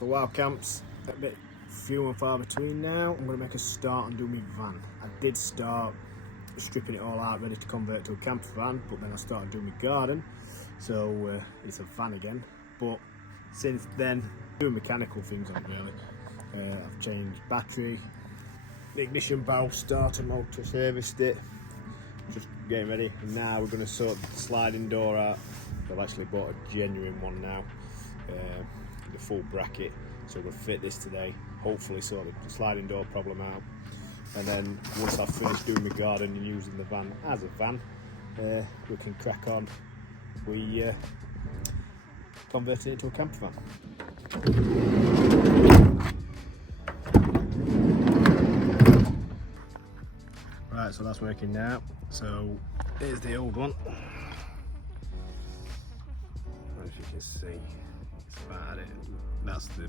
So while camp's a bit few and far between now, I'm going to make a start and do my van. I did start stripping it all out, ready to convert to a camper van, but then I started doing my garden, so it's a van again. But since then, doing mechanical things on it really. I've changed battery, the ignition valve, starter motor, serviced it, just getting ready. And now we're going to sort the sliding door out. I've actually bought a genuine one now, the full bracket, so we'll fit this today, hopefully sort the sliding door problem out. And then once I've finished doing my garden and using the van as a van, we can crack on. We convert it into a camper van. Right, so that's working now. So here's the old one. As you can see, it's about it. That's the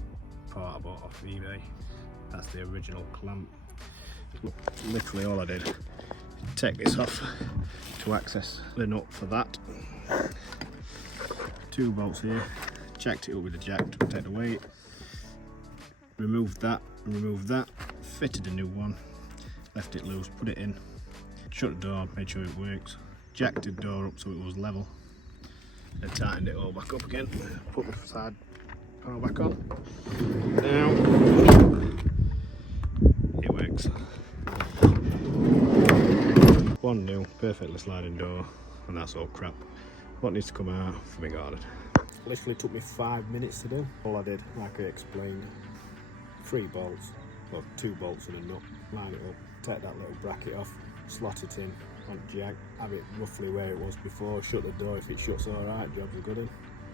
part I bought off eBay. That's the original clamp. Look, literally all I did, take this off to access the nut for that. 2 bolts here, jacked it up with a jack to take the weight, removed that, fitted a new one, left it loose, put it in, shut the door, made sure it works, jacked the door up so it was level, and tightened it all back up again, put the side panel back on. Now it works. One new, perfectly sliding door, and that's all crap. What needs to come out for my garden? Literally took me 5 minutes to do. All I did, like I explained, 3 bolts, or 2 bolts and a nut, line it up, take that little bracket off, slot it in on jack, have it roughly where it was before, shut the door. If it shuts alright, jobs are good in.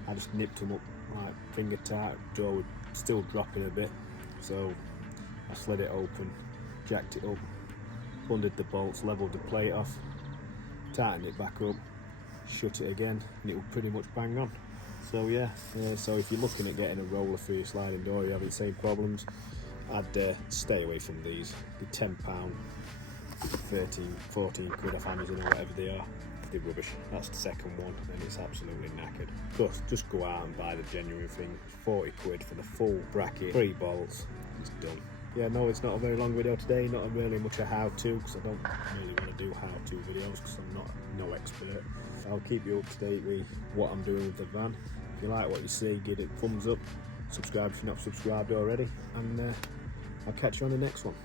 I just nipped them up like finger tight, door would still dropping a bit, so I slid it open, jacked it up, undid the bolts, levelled the plate off, tightened it back up, shut it again, and it will pretty much bang on. So yeah, so if you're looking at getting a roller for your sliding door, you're having the same problems, I'd stay away from these. They're £10, 13, 14 quid off Amazon or whatever they are. They're rubbish. That's the second one and it's absolutely knackered. Plus, just go out and buy the genuine thing. 40 quid for the full bracket, 3 bolts, it's done. Yeah, no, it's not a very long video today, not really much a how-to, because I don't really want to do how-to videos because I'm not no expert. I'll keep you up to date with what I'm doing with the van. If you like what you see, give it a thumbs up, subscribe if you're not subscribed already, and I'll catch you on the next one.